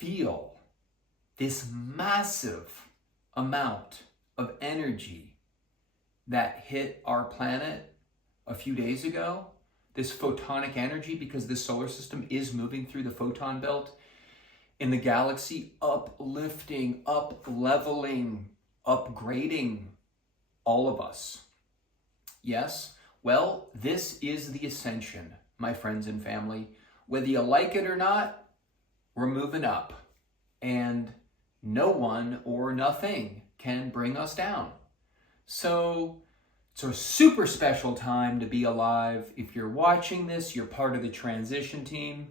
feel this massive amount of energy that hit our planet a few days ago, this photonic energy, because this solar system is moving through the photon belt in the galaxy, uplifting, up-leveling, upgrading all of us. Yes? Well, this is the ascension, my friends and family. Whether you like it or not, we're moving up. And no one or nothing can bring us down. So it's a super special time to be alive. If you're watching this, you're part of the transition team,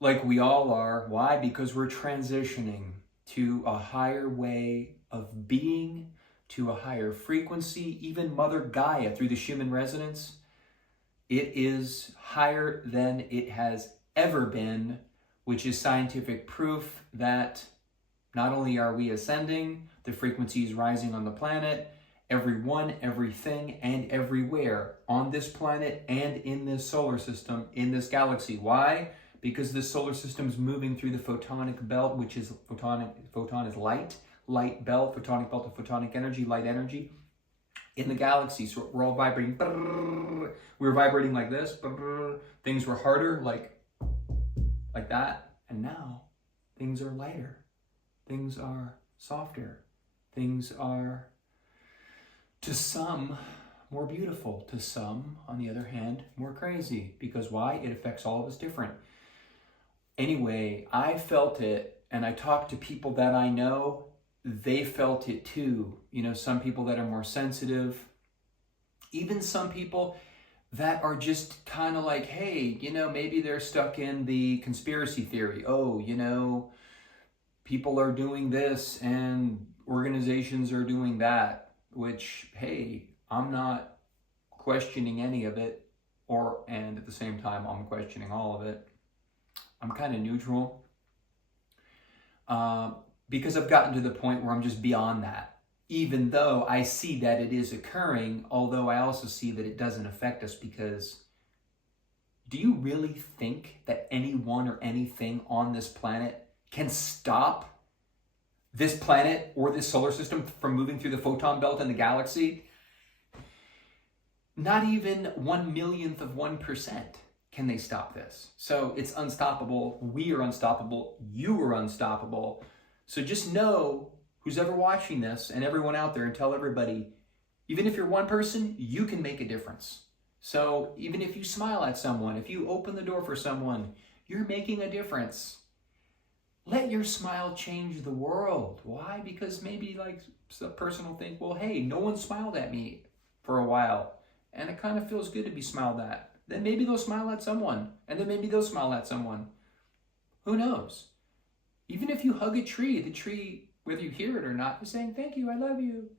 like we all are. Why? Because we're transitioning to a higher way of being, to a higher frequency. Even Mother Gaia, through the Schumann resonance, it is higher than it has ever been, which is scientific proof that not only are we ascending, the frequency is rising on the planet, everyone, everything, and everywhere on this planet and in this solar system, in this galaxy. Why? Because this solar system is moving through the photonic belt, which is photon is light belt, photonic belt of photonic energy, light energy in the galaxy. So we're all vibrating. We were vibrating like this. Things were harder, like that. And now things are lighter. Things are softer. Things are, to some, more beautiful. To some, on the other hand, more crazy. Because why? It affects all of us different. Anyway, I felt it, and I talked to people that I know, they felt it too. You know, some people that are more sensitive, even some people that are just kind of like, hey, you know, maybe they're stuck in the conspiracy theory. Oh, you know, people are doing this and organizations are doing that, which, hey, I'm not questioning any of it, and at the same time, I'm questioning all of it. I'm kind of neutral because I've gotten to the point where I'm just beyond that. Even though I see that it is occurring, although I also see that it doesn't affect us, because do you really think that anyone or anything on this planet can stop this planet or this solar system from moving through the photon belt in the galaxy? Not even 1/1,000,000th of 1%. Can they stop this? So it's unstoppable. We are unstoppable. You are unstoppable. So just know, who's ever watching this, and everyone out there, and tell everybody, even if you're one person, you can make a difference. So even if you smile at someone, if you open the door for someone, you're making a difference. Let your smile change the world. Why? Because maybe like a person will think, well, hey, no one smiled at me for a while, and it kind of feels good to be smiled at. Then maybe they'll smile at someone, and then maybe they'll smile at someone. Who knows? Even if you hug a tree, the tree, whether you hear it or not, is saying, thank you, I love you.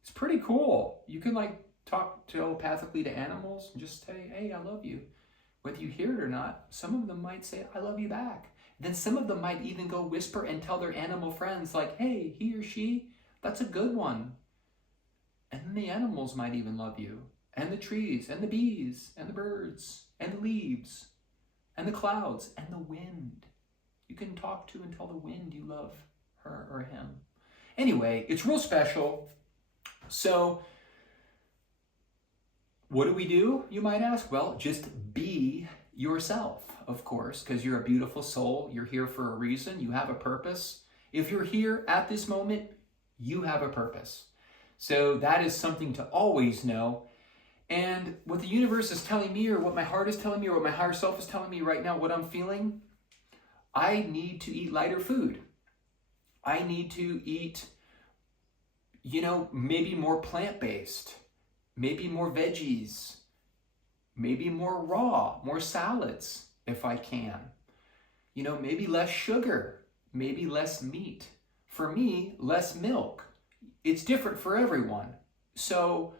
It's pretty cool. You can like talk telepathically to animals and just say, hey, I love you. Whether you hear it or not, some of them might say, I love you back. Then some of them might even go whisper and tell their animal friends like, hey, he or she, that's a good one. And then the animals might even love you. And the trees, and the bees, and the birds, and the leaves, and the clouds, and the wind. You can talk to and tell the wind you love her or him. Anyway, it's real special. So, what do? You might ask. Well, just be yourself, of course, because you're a beautiful soul. You're here for a reason. You have a purpose. If you're here at this moment, you have a purpose. So that is something to always know. And what the universe is telling me, or what my heart is telling me, or what my higher self is telling me right now, what I'm feeling, I need to eat lighter food. I need to eat, maybe more plant-based, maybe more veggies, maybe more raw, more salads if I can. Maybe less sugar, maybe less meat. For me, less milk. It's different for everyone. So,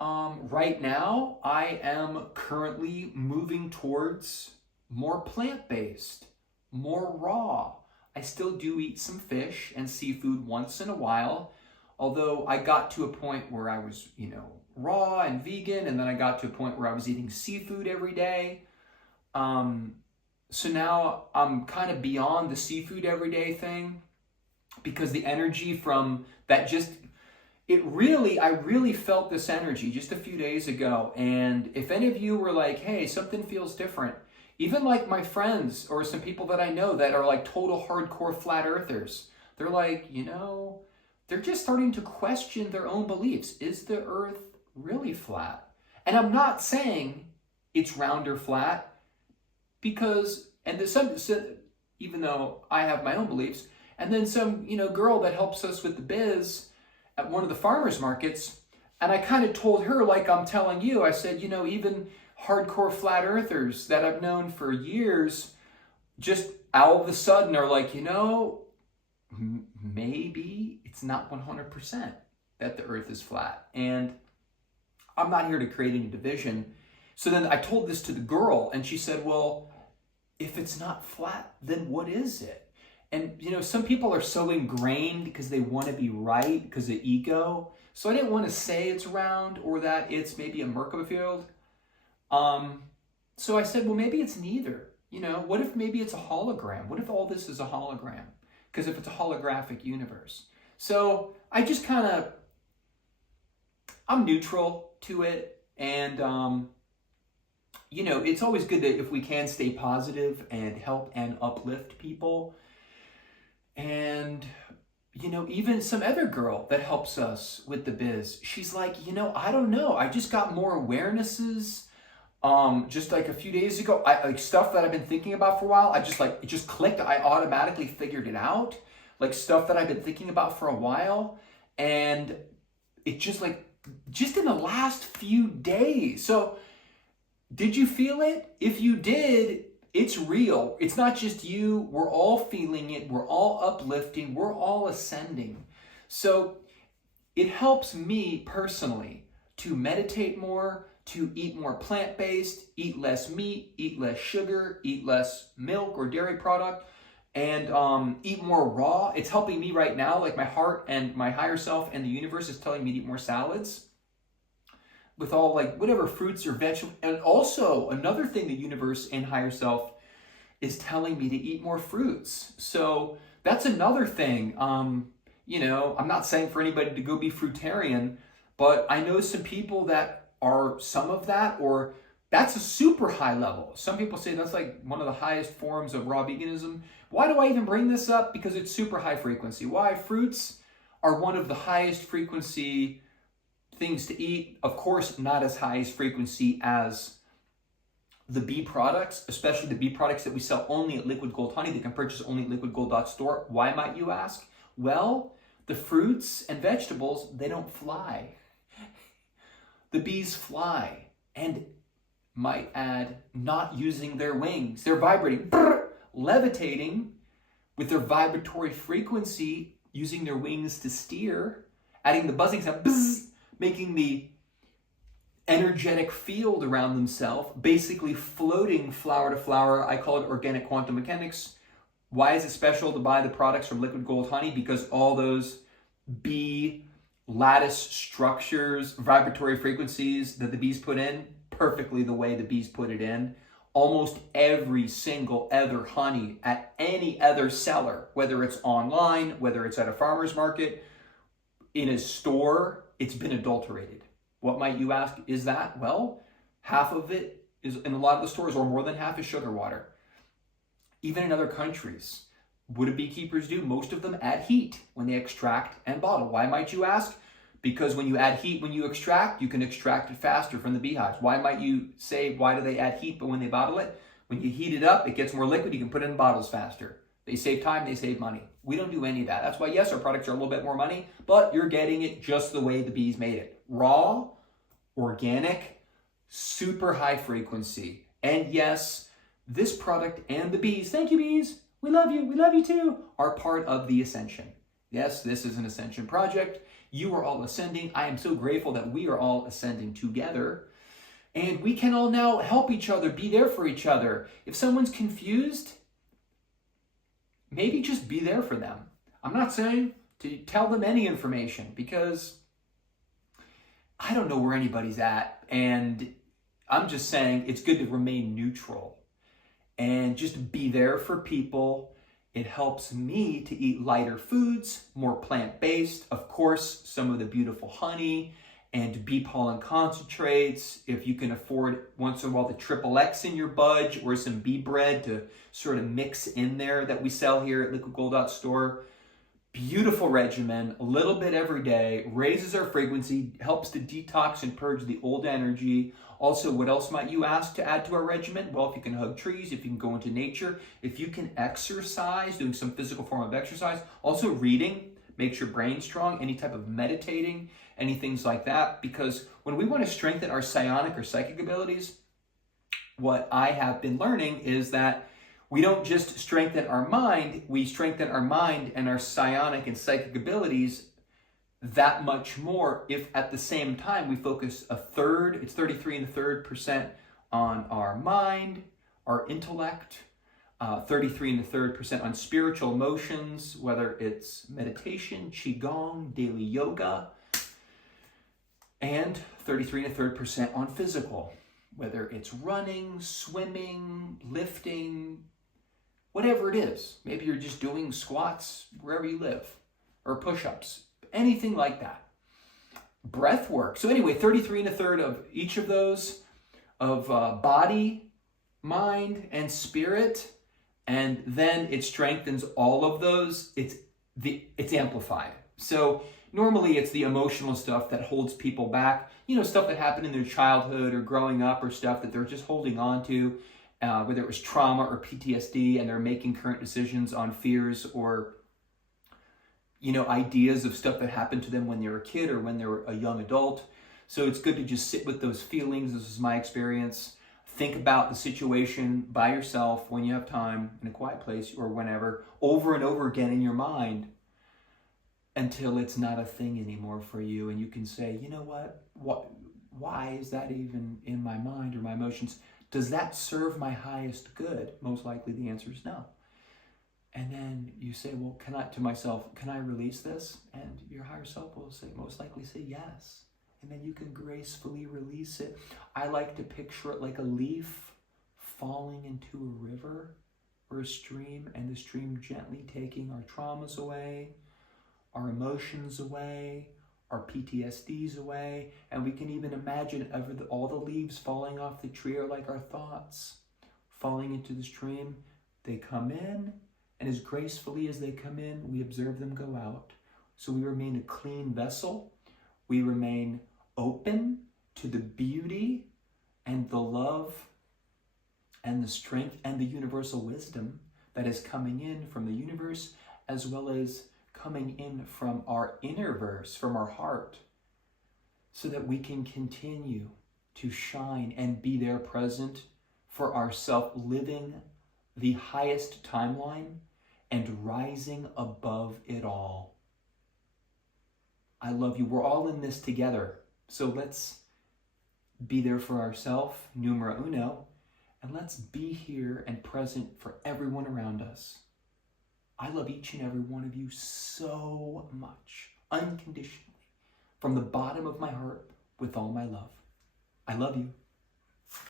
right now, I am currently moving towards more plant-based, more raw. I still do eat some fish and seafood once in a while, although I got to a point where I was, raw and vegan, and then I got to a point where I was eating seafood every day. So now I'm kind of beyond the seafood everyday thing, because the energy from that just, I really felt this energy just a few days ago. And if any of you were like, hey, something feels different, even like my friends or some people that I know that are like total hardcore flat earthers, they're like, they're just starting to question their own beliefs. Is the earth really flat? And I'm not saying it's round or flat, because, and there's some, even though I have my own beliefs, and then some, girl that helps us with the biz at one of the farmers markets, and I kind of told her, like I'm telling you, I said, even hardcore flat earthers that I've known for years, just all of a sudden are like, maybe it's not 100% that the earth is flat. And I'm not here to create any division. So then I told this to the girl, and she said, well, if it's not flat, then what is it? And, some people are so ingrained because they want to be right because of ego. So I didn't want to say it's round or that it's maybe a Merkaba field. So I said, well, maybe it's neither. What if maybe it's a hologram? What if all this is a hologram? Because if it's a holographic universe. So I just I'm neutral to it. And, it's always good that if we can stay positive and help and uplift people. And, even some other girl that helps us with the biz, she's like, I don't know. I just got more awarenesses. Just like a few days ago, like stuff that I've been thinking about for a while. It just clicked. I automatically figured it out. Like stuff that I've been thinking about for a while. And it just in the last few days. So did you feel it? If you did, it's real. It's not just you. We're all feeling it. We're all uplifting. We're all ascending. So it helps me personally to meditate more, to eat more plant-based, eat less meat, eat less sugar, eat less milk or dairy product, and eat more raw. It's helping me right now. Like my heart and my higher self and the universe is telling me to eat more salads with all whatever fruits or vegetables. And also another thing, the universe and higher self is telling me to eat more fruits. So that's another thing. I'm not saying for anybody to go be fruitarian, but I know some people that are some of that, or that's a super high level. Some people say that's like one of the highest forms of raw veganism. Why do I even bring this up? Because it's super high frequency. Why? Fruits are one of the highest frequency things to eat. Of course, not as high as frequency as the bee products, especially the bee products that we sell only at Liquid Gold Honey. They can purchase only at liquidgold.store. Why, might you ask? Well, the fruits and vegetables, they don't fly. The bees fly, and might add, not using their wings. They're vibrating, levitating with their vibratory frequency, using their wings to steer, adding the buzzing sound, bzz, making the energetic field around themselves, basically floating flower to flower. I call it organic quantum mechanics. Why is it special to buy the products from Liquid Gold Honey? Because all those bee lattice structures, vibratory frequencies that the bees put in, perfectly the way the bees put it in. Almost every single other honey at any other seller, whether it's online, whether it's at a farmer's market, in a store, it's been adulterated. What might you ask is that? Well, half of it is, in a lot of the stores, or more than half, is sugar water. Even in other countries, what do beekeepers do? Most of them add heat when they extract and bottle. Why, might you ask? Because when you add heat when you extract, you can extract it faster from the beehives. Why, might you say, why do they add heat but when they bottle it? When you heat it up, it gets more liquid, you can put it in bottles faster. They save time, they save money. We don't do any of that. That's why, yes, our products are a little bit more money, but you're getting it just the way the bees made it. Raw, organic, super high frequency. And yes, this product and the bees, thank you bees, we love you too, are part of the ascension. Yes, this is an ascension project. You are all ascending. I am so grateful that we are all ascending together. And we can all now help each other, be there for each other. If someone's confused, maybe just be there for them. I'm not saying to tell them any information, because I don't know where anybody's at. And I'm just saying it's good to remain neutral. and just be there for people. It helps me to eat lighter foods, more plant-based. Of course, some of the beautiful honey and bee pollen concentrates. If you can afford once in a while the XXX in your budge or some bee bread to sort of mix in there that we sell here at liquidgold.store. Beautiful regimen, a little bit every day, raises our frequency, helps to detox and purge the old energy. Also, what else might you ask to add to our regimen? Well, if you can hug trees, if you can go into nature, if you can exercise, doing some physical form of exercise. Also, reading makes your brain strong, any type of meditating, any things like that. Because when we want to strengthen our psionic or psychic abilities, what I have been learning is that we don't just strengthen our mind, we strengthen our mind and our psionic and psychic abilities that much more if at the same time we focus a third, it's 33 1/3% on our mind, our intellect, 33 1/3% on spiritual emotions, whether it's meditation, qigong, daily yoga, and 33 1/3% on physical, whether it's running, swimming, lifting, whatever it is. Maybe you're just doing squats wherever you live, or push-ups, anything like that. Breath work. So anyway, 33 1/3 of each of those, of body, mind, and spirit, and then it strengthens all of those. It's amplified. So normally it's the emotional stuff that holds people back, stuff that happened in their childhood or growing up, or stuff that they're just holding on to. Whether it was trauma or PTSD, and they're making current decisions on fears or, ideas of stuff that happened to them when they were a kid or when they were a young adult. So it's good to just sit with those feelings. This is my experience. Think about the situation by yourself when you have time in a quiet place or whenever, over and over again in your mind, until it's not a thing anymore for you. And you can say, you know what? Why is that even in my mind or my emotions? Does that serve my highest good? Most likely the answer is no. And then you say, well, to myself, can I release this? And your higher self will most likely say yes. And then you can gracefully release it. I like to picture it like a leaf falling into a river or a stream, and the stream gently taking our traumas away, our emotions away, our PTSDs away, and we can even imagine all the leaves falling off the tree are like our thoughts falling into the stream. They come in, and as gracefully as they come in, we observe them go out. So we remain a clean vessel. We remain open to the beauty and the love and the strength and the universal wisdom that is coming in from the universe, as well as coming in from our inner verse, from our heart, so that we can continue to shine and be there present for ourselves, living the highest timeline and rising above it all. I love you. We're all in this together. So let's be there for ourselves, numero uno, and let's be here and present for everyone around us. I love each and every one of you so much, unconditionally, from the bottom of my heart, with all my love. I love you.